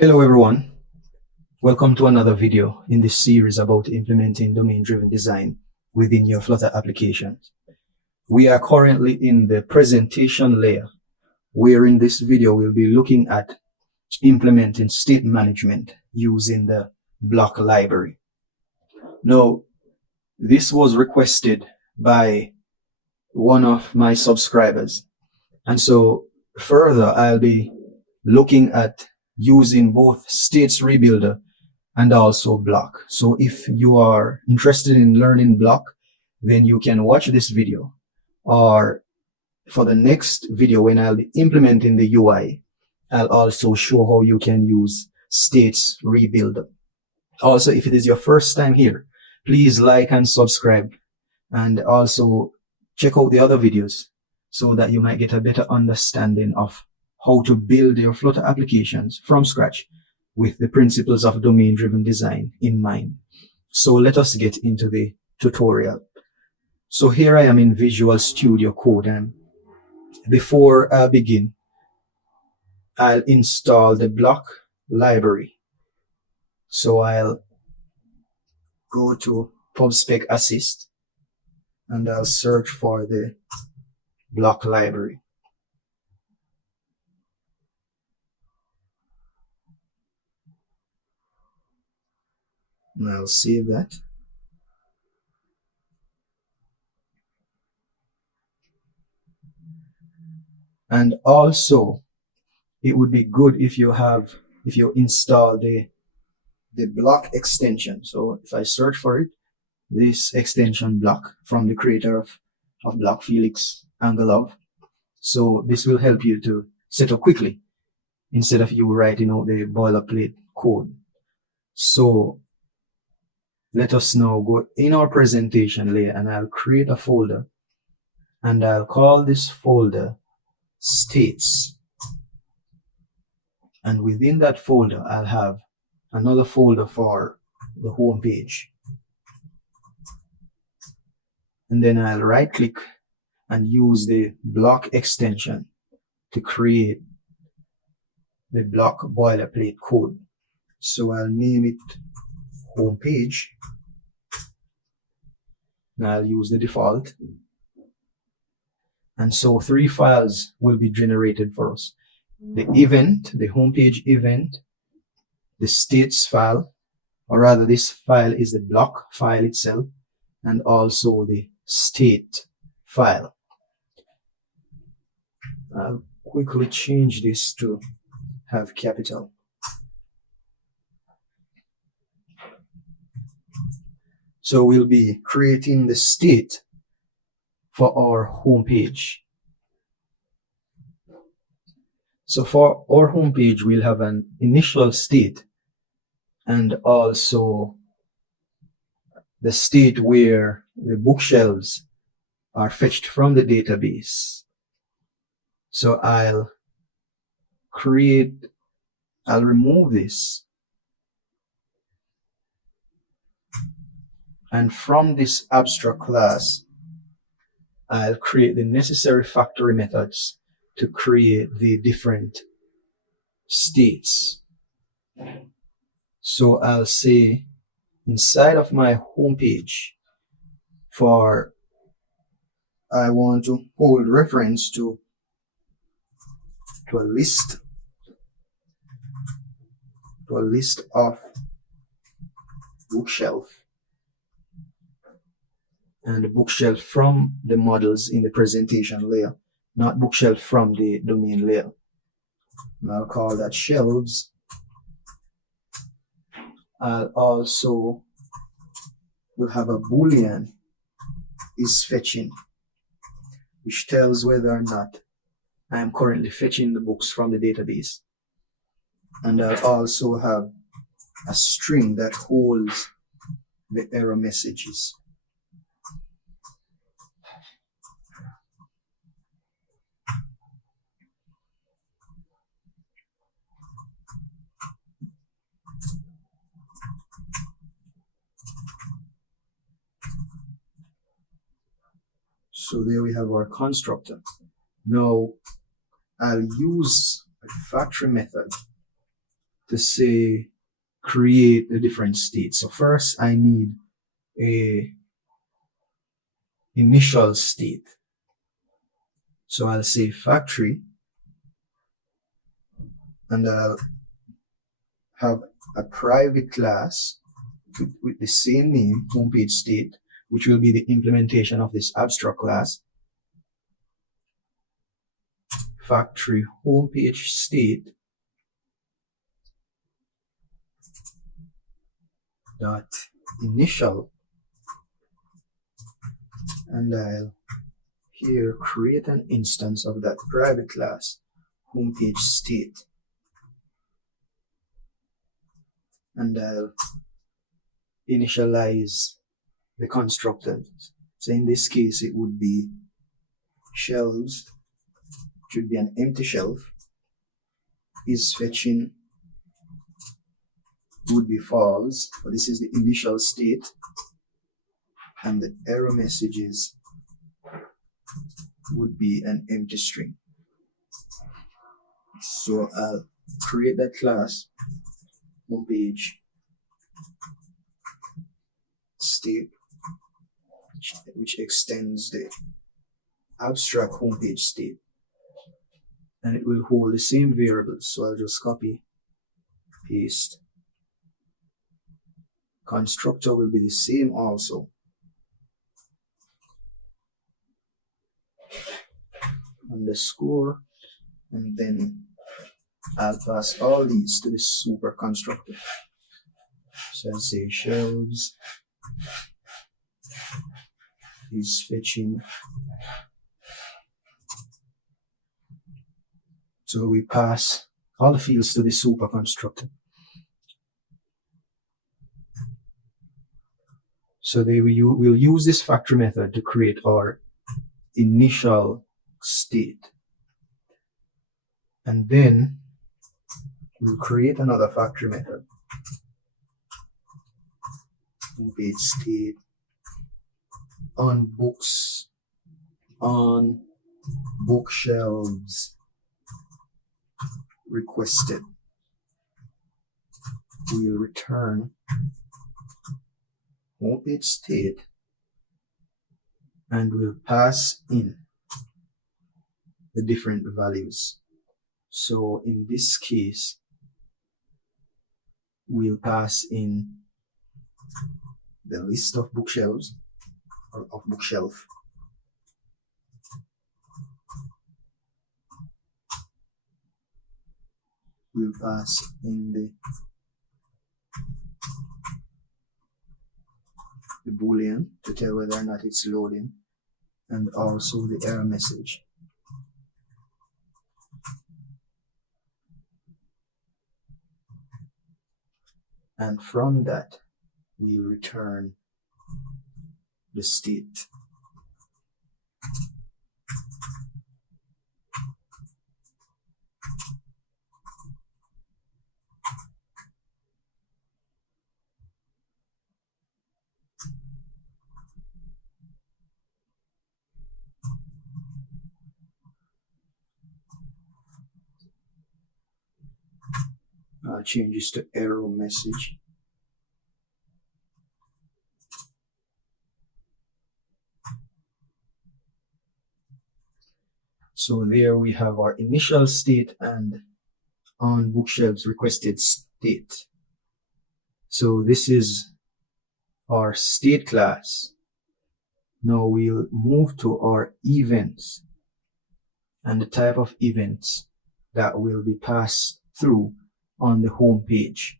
Hello everyone, welcome to another video in this series about implementing domain-driven design within your Flutter applications. We are currently in the presentation layer, where in this video we'll be looking at implementing state management using the BLOC library. Now, this was requested by one of my subscribers, and so further I'll be looking at using both States Rebuilder and also BLOC. So if you are interested in learning BLOC, then you can watch this video, or for the next video when I'll be implementing the UI, I'll also show how you can use States Rebuilder. Also, if it is your first time here, please like and subscribe, and also check out the other videos so that you might get a better understanding of how to build your Flutter applications from scratch with the principles of domain-driven design in mind. So let us get into the tutorial. So here I am in Visual Studio Code, and before I begin, I'll install the BLOC library. So I'll go to PubSpec Assist and I'll search for the BLOC library. And I'll save that. And also, it would be good if you install the BLOC extension. So if I search for it, this extension BLOC from the creator of BLOC, Felix Angelov. So this will help you to set up quickly instead of you writing out the boilerplate code. So let us now go in our presentation layer, and I'll create a folder, and I'll call this folder States. And within that folder, I'll have another folder for the home page. And then I'll right click and use the BLOC extension to create the BLOC boilerplate code. So I'll name it home page. And I'll use the default. And so 3 files will be generated for us: the event, the homepage event, the states file, or rather this file is the BLOC file itself, and also the state file. I'll quickly change this to have capital. So we'll be creating the state for our home page. So for our home page, we'll have an initial state and also the state where the bookshelves are fetched from the database. So I'll remove this, and from this abstract class, I'll create the necessary factory methods to create the different states. So I'll say inside of my home page, I want to hold reference to a list of bookshelf, and the bookshelf from the models in the presentation layer, not bookshelf from the domain layer. And I'll call that shelves. I'll also will have a boolean is fetching, which tells whether or not I am currently fetching the books from the database. And I'll also have a string that holds the error messages. So there we have our constructor. Now I'll use a factory method to say create the different states. So first I need a initial state. So I'll say factory, and I'll have a private class with the same name, homepage state, which will be the implementation of this abstract class. Factory homepage state dot initial, and I'll here create an instance of that private class homepage state, and I'll initialize the constructors. So in this case it would be shelves, should be an empty shelf, is fetching would be false, but this is the initial state, and the error messages would be an empty string. So I'll create that class homepage state, which extends the abstract homepage state, and it will hold the same variables. So I'll just copy, paste. Constructor will be the same also. Underscore, and then I'll pass all these to the super constructor. So I'll say shelves is fetching. So we pass all the fields to the super constructor. So we'll use this factory method to create our initial state. And then we'll create another factory method. Homepage state on books, on bookshelves requested. We'll return homepage state, and we'll pass in the different values. So in this case, we'll pass in the list of bookshelves, or of bookshelf. We'll pass in the boolean to tell whether or not it's loading, and also the error message. And from that, we return the state. Changes to error message. So there we have our initial state and on bookshelves requested state. So this is our state class. Now we'll move to our events and the type of events that will be passed through on the home page.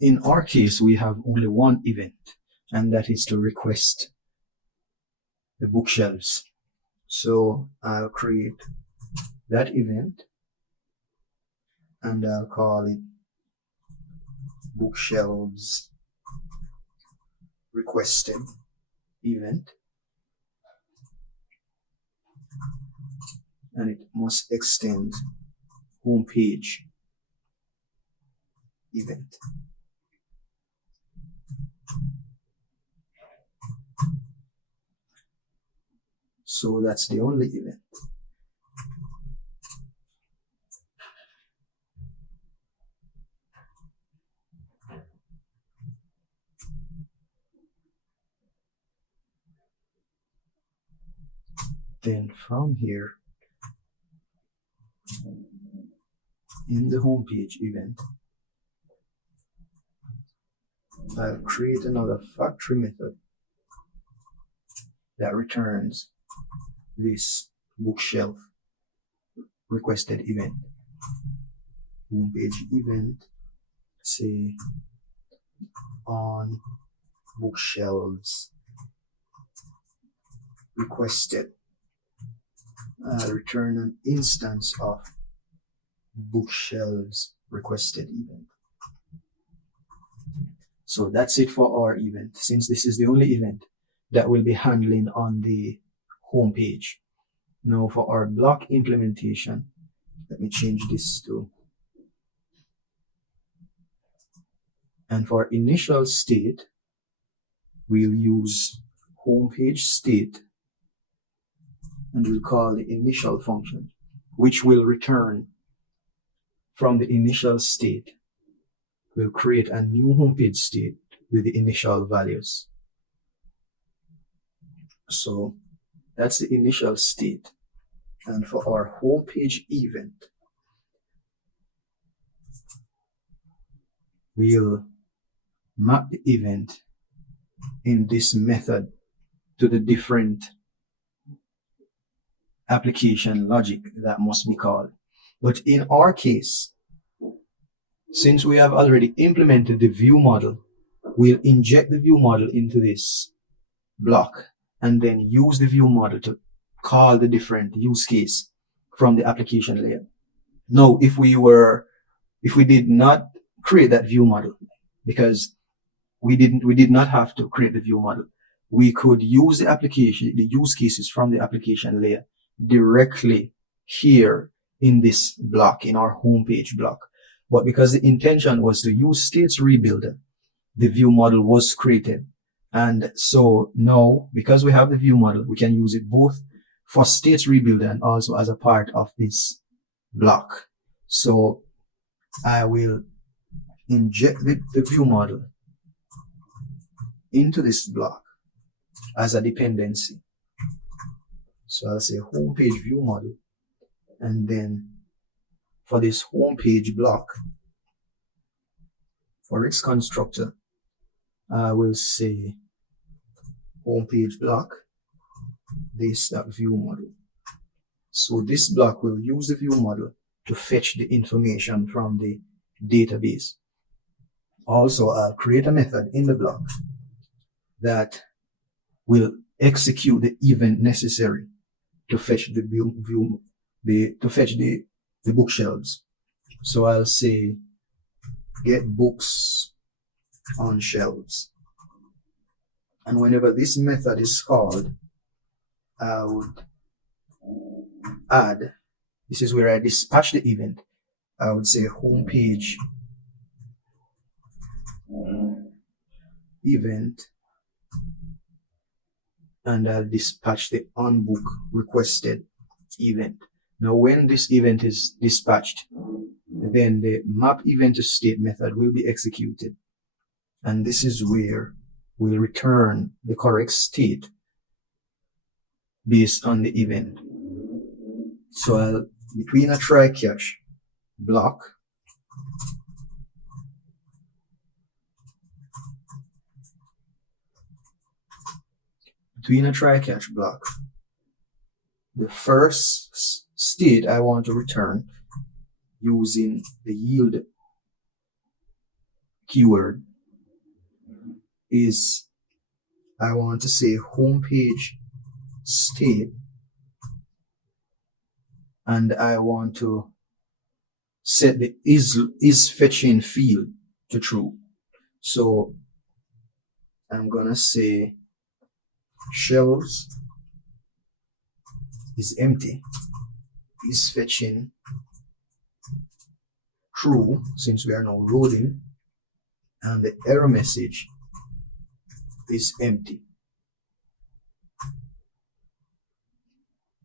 In our case, we have only one event, and that is to request the bookshelves. So I'll create that event, and I'll call it bookshelves requested event, and it must extend home page event. So that's the only event. Then from here, in the homepage event, I'll create another factory method that returns this bookshelf requested event. Homepage event, say on bookshelves requested. I'll return an instance of bookshelves requested event. So that's it for our event, since this is the only event that we'll be handling on the home page. Now for our BLOC implementation, let me change this to, and for initial state, we'll use homepage state, and we'll call the initial function, which will return from the initial state. We'll create a new homepage state with the initial values. So that's the initial state. And for our homepage event, we'll map the event in this method to the different application logic that must be called. But in our case, since we have already implemented the view model, we'll inject the view model into this block and then use the view model to call the different use case from the application layer. Now, if we did not create that view model, because we did not have to create the view model, we could use the use cases from the application layer directly here in this block, in our homepage block. But because the intention was to use States Rebuilder, the view model was created. And so now, because we have the view model, we can use it both for States Rebuilder and also as a part of this block. So I will inject the view model into this block as a dependency. So I'll say homepage view model, and then for this homepage block, for its constructor, I will say homepage block this view model. So this block will use the view model to fetch the information from the database. Also, I'll create a method in the block that will execute the event necessary to fetch the bookshelves. So I'll say get books on shelves, and whenever this method is called, I would add, this is where I dispatch the event. I would say homepage event, and I'll dispatch the on book requested event. Now when this event is dispatched, then the map event to state method will be executed, and this is where we'll return the correct state based on the event. So I'll, between a try catch block, the first state I want to return using the yield keyword is, I want to say homepage state, and I want to set the is fetching field to true. So I'm gonna say shelves is empty, is fetching true since we are now loading, and the error message is empty,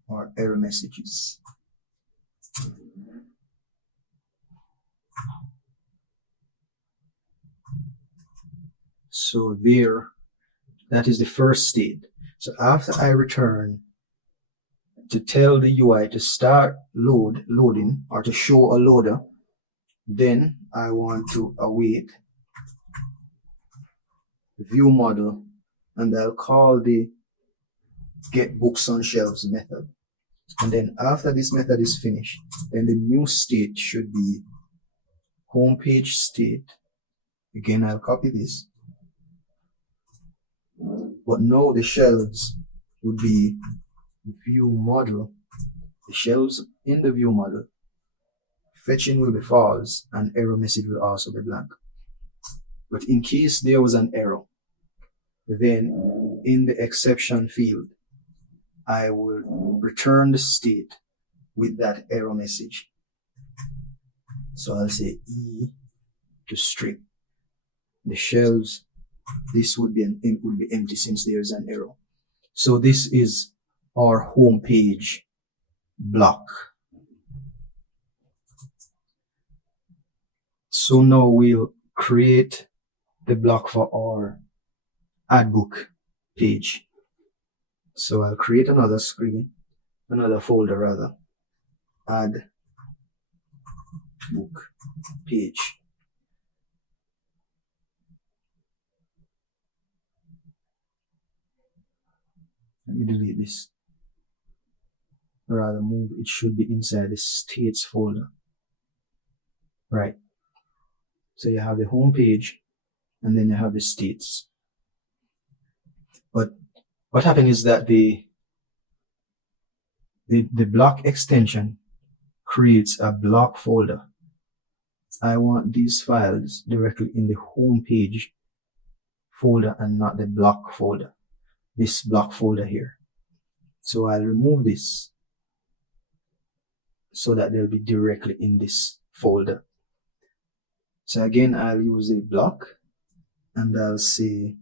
or error messages. So there, that is the first state. So after I return to tell the UI to start loading or to show a loader, then I want to await view model, and I'll call the get books on shelves method. And then after this method is finished, then the new state should be homepage state. Again, I'll copy this, but now the shelves would be view model. The shelves in the view model, fetching will be false and error message will also be blank. But in case there was an error, then in the exception field, I will return the state with that error message. So I'll say E to strip the shelves. This would be empty since there's an error. So this is our home page block. So now we'll create the block for our add book page. So I'll create another folder rather, add book page. Let me delete this. Rather move, it should be inside the states folder. Right. So you have the home page and then you have the states. But what happened is that the block extension creates a block folder. I want these files directly in the home page folder and not the block folder, this block folder here. So I'll remove this so that they'll be directly in this folder. So again, I'll use a block and I'll say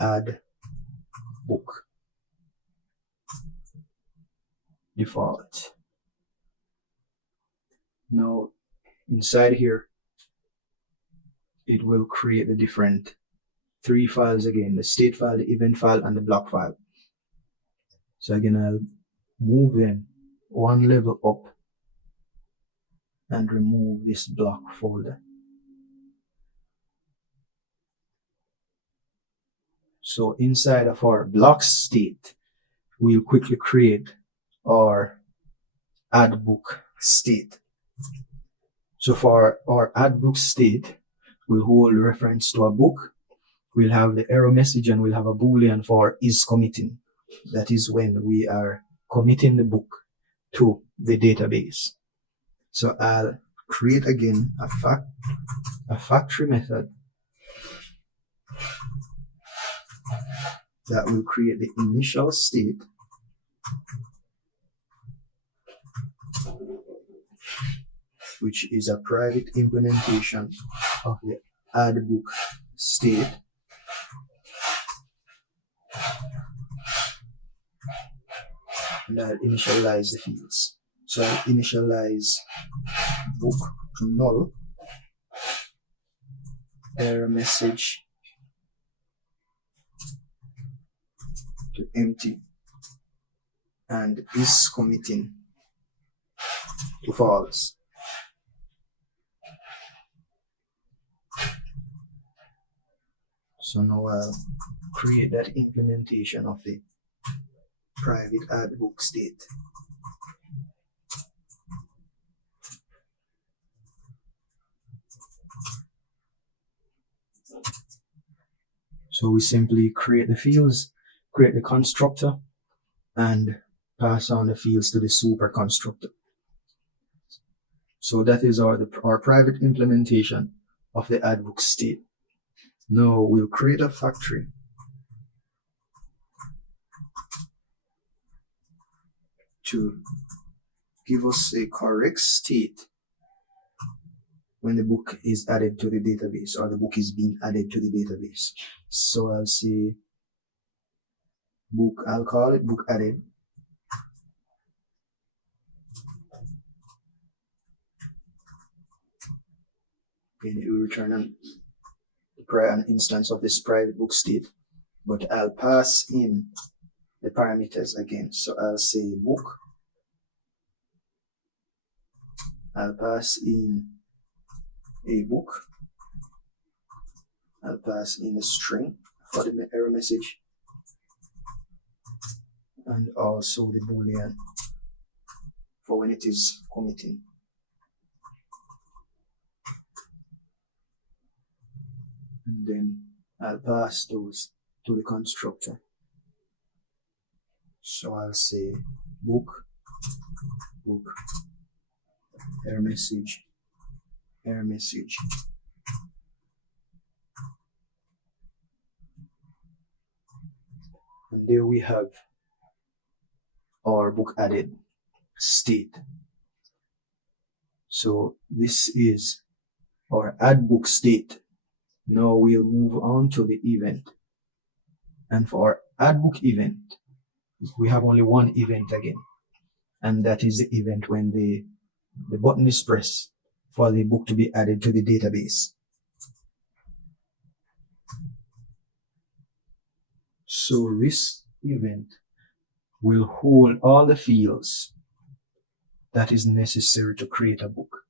add book default. Now inside here it will create the different three files again, the state file, the event file, and the block file. So again, I'll move them one level up and remove this block folder. So inside of our block state, we'll quickly create our add book state. So for our add book state, we'll hold reference to a book. We'll have the error message and we'll have a boolean for is committing. That is when we are committing the book to the database. So I'll create again a factory method that will create the initial state which is a private implementation of the add book state. And I'll initialize the fields. So I'll initialize book to null, error message to empty, and is committing to false. So now I'll create that implementation of the private add book state. So we simply create the fields, create the constructor, and pass on the fields to the super constructor. So that is our private implementation of the add book state. Now we'll create a factory to give us a correct state when the book is added to the database or the book is being added to the database. So I'll say book, I'll call it book added. And it will return an instance of this private book state, but I'll pass in the parameters again. So I'll say book. I'll pass in a book. I'll pass in a string for the error message, and also the boolean for when it is committing. And then I'll pass those to the constructor. So I'll say book, error message, and there we have our book added state. So this is our add book state. Now we'll move on to the event. And for our add book event, we have only one event again. And that is the event when the button is pressed for the book to be added to the database. So this event will hold all the fields that is necessary to create a book.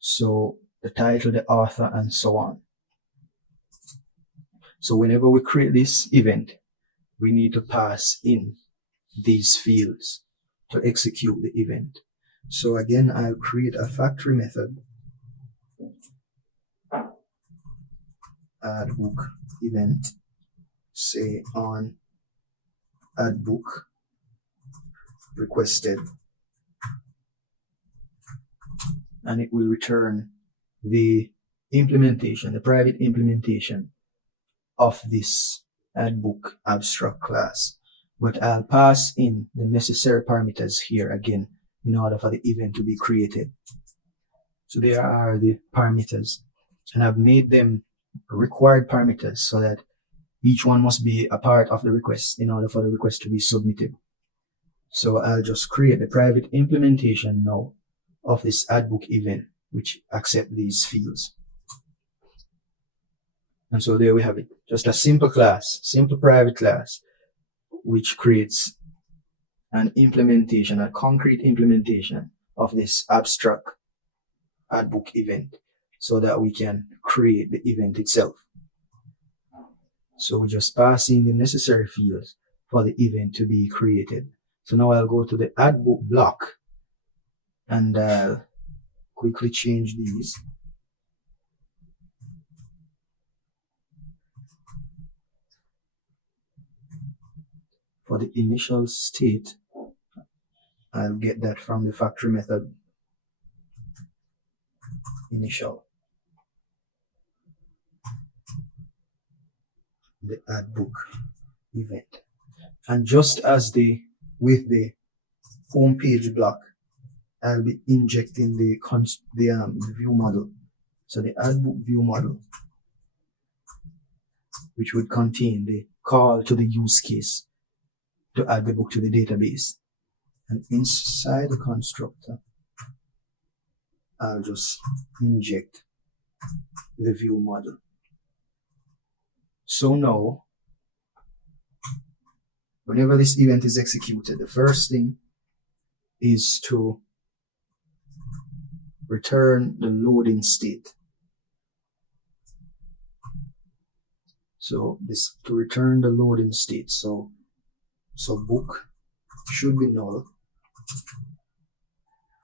So the title, the author, and so on. So whenever we create this event, we need to pass in these fields to execute the event. So again, I'll create a factory method, add book event, say on add book requested, and it will return the implementation, the private implementation of this add book abstract class. But I'll pass in the necessary parameters here again in order for the event to be created. So there are the parameters, and I've made them required parameters so that each one must be a part of the request in order for the request to be submitted. So I'll just create the private implementation now of this add book event, which accept these fields. And so there we have it, just a simple class, simple private class, which creates an implementation, a concrete implementation of this abstract add book event so that we can create the event itself. So we just pass in the necessary fields for the event to be created. So now I'll go to the add book block and I'll quickly change these. For the initial state, I'll get that from the factory method initial, the add book event. And just as with the home page block, I'll be injecting the view model. So the add book view model, which would contain the call to the use case to add the book to the database. And inside the constructor, I'll just inject the view model. So now, whenever this event is executed, the first thing is to return the loading state. So this to return the loading state. So book should be null,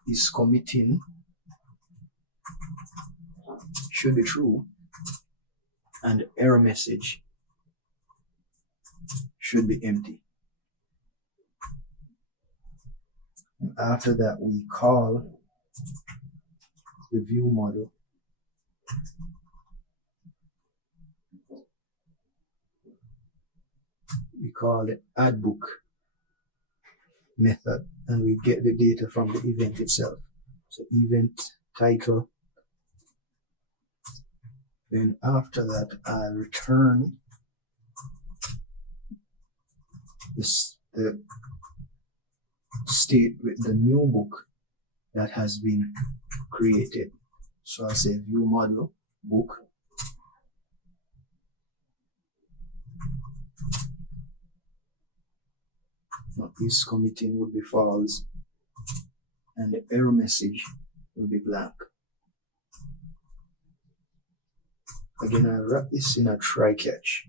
is committing should be true, and error message should be empty. And after that, we call the view model we call the add book method, and we get the data from the event itself. So event title. Then after that, I return the state with the new book that has been created. So I'll say view model book. is committing would be false, and the error message will be blank. Again, I'll wrap this in a try catch.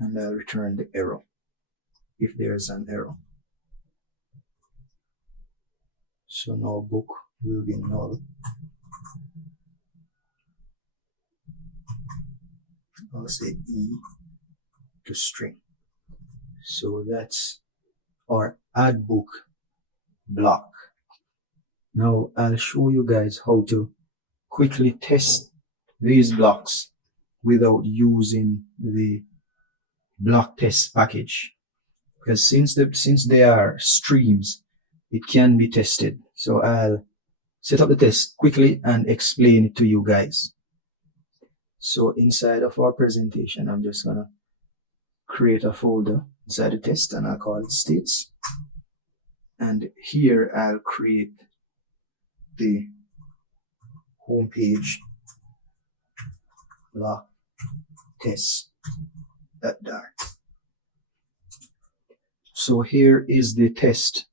And I'll return the error if there's an error. So now book will be null. I'll say E to string. So that's our add book block. Now I'll show you guys how to quickly test these blocks without using the block test package, because since they are streams, it can be tested. So I'll set up the test quickly and explain it to you guys. So inside of our presentation, I'm just gonna create a folder inside the test, and I'll call it states. And here I'll create the homepage block test. So here is the test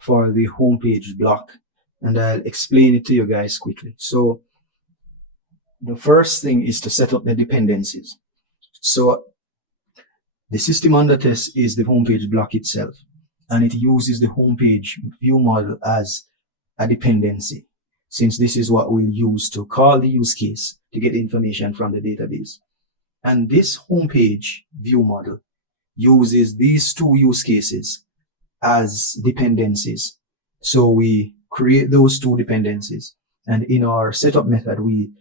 for the homepage block, and I'll explain it to you guys quickly. So the first thing is to set up the dependencies. So the system under test is the homepage block itself, and it uses the homepage view model as a dependency, since this is what we'll use to call the use case to get information from the database. And this homepage view model uses these two use cases as dependencies. So we create those two dependencies, and in our setup method, we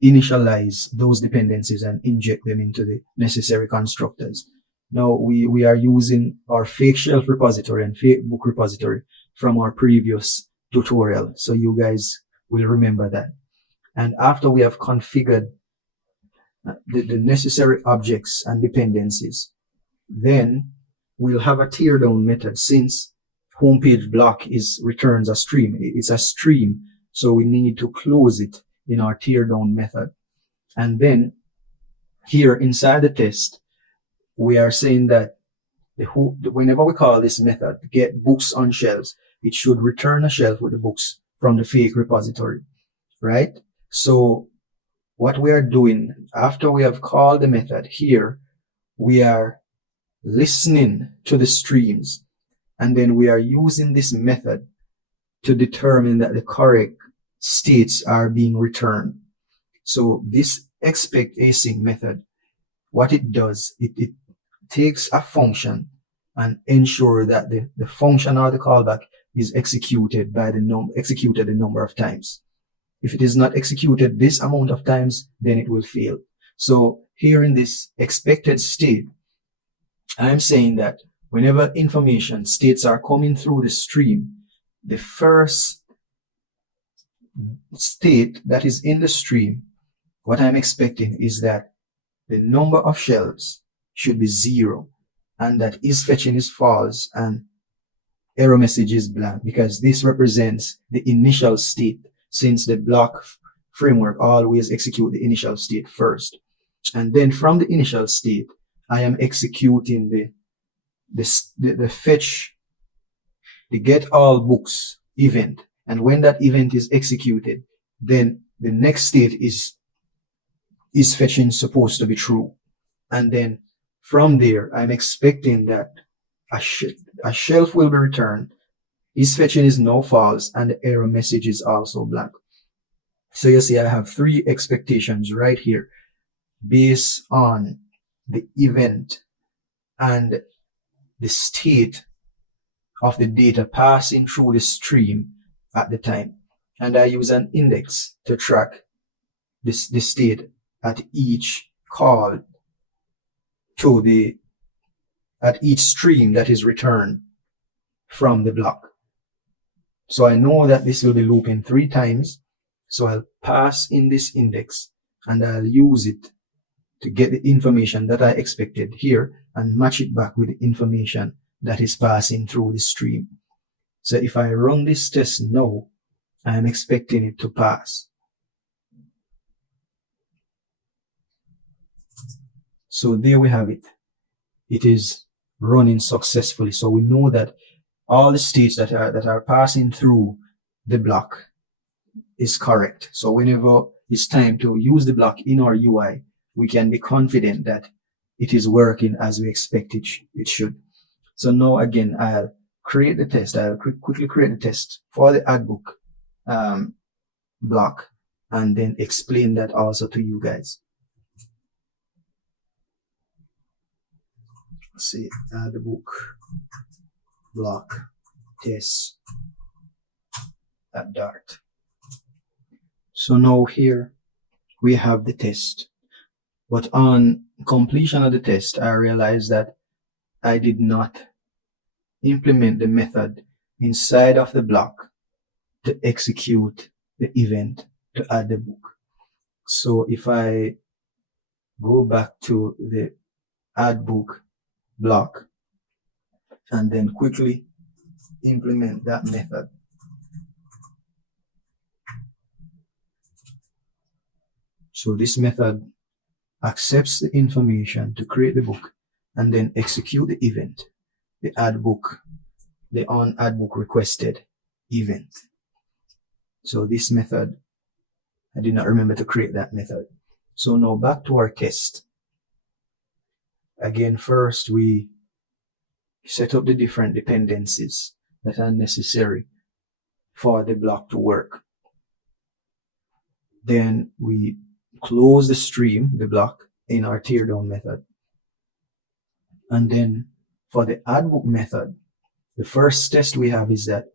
initialize those dependencies and inject them into the necessary constructors. Now we are using our fake shelf repository and fake book repository from our previous tutorial, so you guys will remember that. And after we have configured the necessary objects and dependencies, then we'll have a teardown method. Since homepage block returns a stream, it's a stream, so we need to close it in our teardown method. And then here inside the test, we are saying that whenever we call this method get books on shelves, it should return a shelf with the books from the fake repository, right? So what we are doing after we have called the method here, we are listening to the streams, and then we are using this method to determine that the correct states are being returned. So this expect async method, what it does, it takes a function and ensure that the function or the callback is executed by the number of times. If it is not executed this amount of times, then it will fail. So here in this expected state, I'm saying that whenever information states are coming through the stream, the first state that is in the stream, what I'm expecting is that the number of shelves should be 0, and that is fetching is false and error message is blank, because this represents the initial state, since the block framework always execute the initial state first. And then from the initial state, I am executing the fetch, the get all books event. And when that event is executed, then the next state is fetching supposed to be true. And then from there, I'm expecting that a shelf will be returned. Is fetching is now false, and the error message is also blank. So you see, I have 3 expectations right here based on the event and the state of the data passing through the stream at the time. And I use an index to track the state at each call to at each stream that is returned from the block. So I know that this will be looping 3 times. So I'll pass in this index and I'll use it to get the information that I expected here and match it back with the information that is passing through the stream. So if I run this test now, I'm expecting it to pass. So there we have it. It is running successfully. So we know that all the states that are passing through the block is correct. So whenever it's time to use the block in our UI, we can be confident that it is working as we expect it should. So now again, I'll create the test. I'll quickly create the test for the add book block, and then explain that also to you guys. Let's see, add book block test at Dart. So now here we have the test, but on completion of the test, I realized that I did not implement the method inside of the block to execute the event to add the book. So if I go back to the add book block and then quickly implement that method, so this method accepts the information to create the book and then execute the event, the add book, the on add book requested event. So this method, I did not remember to create that method. So now back to our test. Again, first we set up the different dependencies that are necessary for the block to work. Then we close the stream, the block, in our teardown method. And then for the add book method, the first test we have is that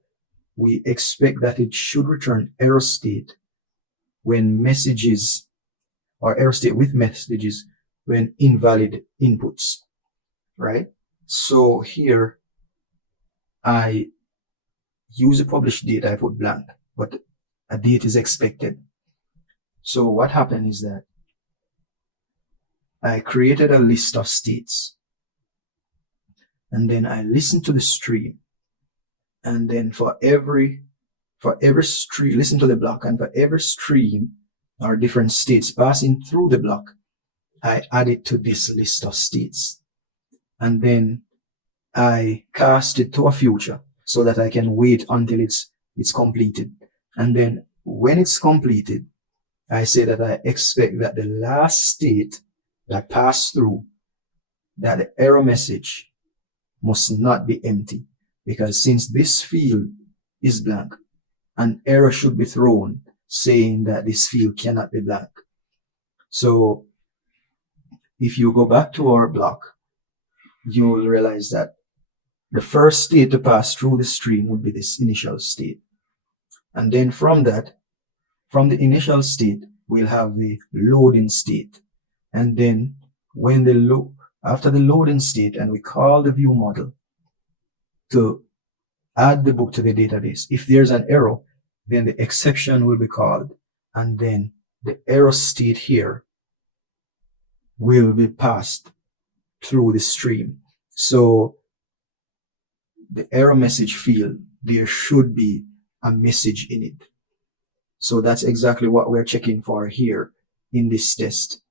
we expect that it should return error state when messages, or error state with messages when invalid inputs, right? So here I use the published date, I put blank, but a date is expected. So what happened is that I created a list of states, and then I listened to the stream, and then for every stream, listen to the block, and for every stream or different states passing through the block, I add it to this list of states, and then I cast it to a future so that I can wait until it's completed. And then when it's completed, I say that I expect that the last state that passed through, that the error message must not be empty, because since this field is blank, an error should be thrown saying that this field cannot be blank. So if you go back to our block, you will realize that the first state to pass through the stream would be this initial state. And then from that, from the initial state, we'll have the loading state. And then when after the loading state, and we call the view model to add the book to the database, if there's an error, then the exception will be called, and then the error state here will be passed through the stream. So the error message field, there should be a message in it. So that's exactly what we're checking for here in this test.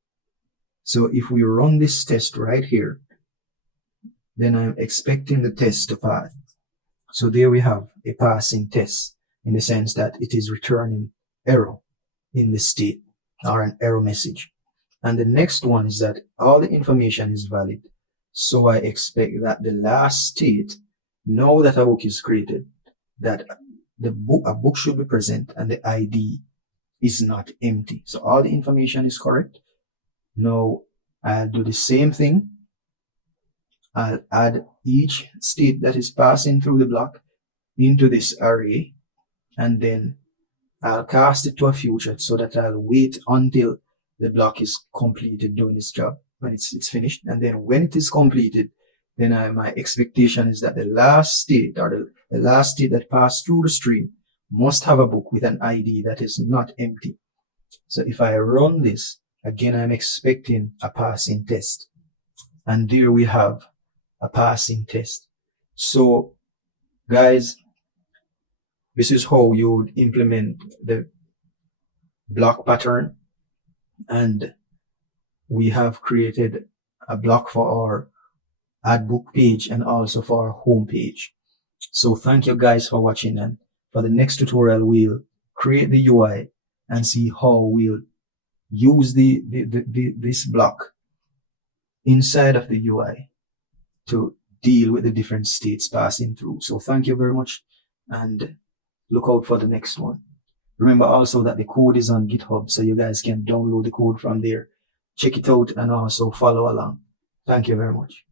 So if we run this test right here, then I'm expecting the test to pass. So there we have a passing test, in the sense that it is returning error in the state, or an error message. And the next one is that all the information is valid. So I expect that the last state, now that a book is created, that a book should be present and the ID is not empty. So all the information is correct. Now I'll do the same thing. I'll add each state that is passing through the block into this array, and then I'll cast it to a future so that I'll wait until the block is completed doing its job, when it's finished. And then when it is completed, then my expectation is that the last state, or the last state that passed through the stream, must have a book with an ID that is not empty. So if I run this, again, I'm expecting a passing test. And there we have a passing test. So guys, This is how you would implement the block pattern, and we have created a block for our ad book page and also for our home page. So thank you guys for watching, and for the next tutorial we'll create the UI and see how we'll use this block inside of the UI to deal with the different states passing through. So thank you very much, and look out for the next one. Remember also that the code is on GitHub, so you guys can download the code from there, check it out, and also follow along. Thank you very much.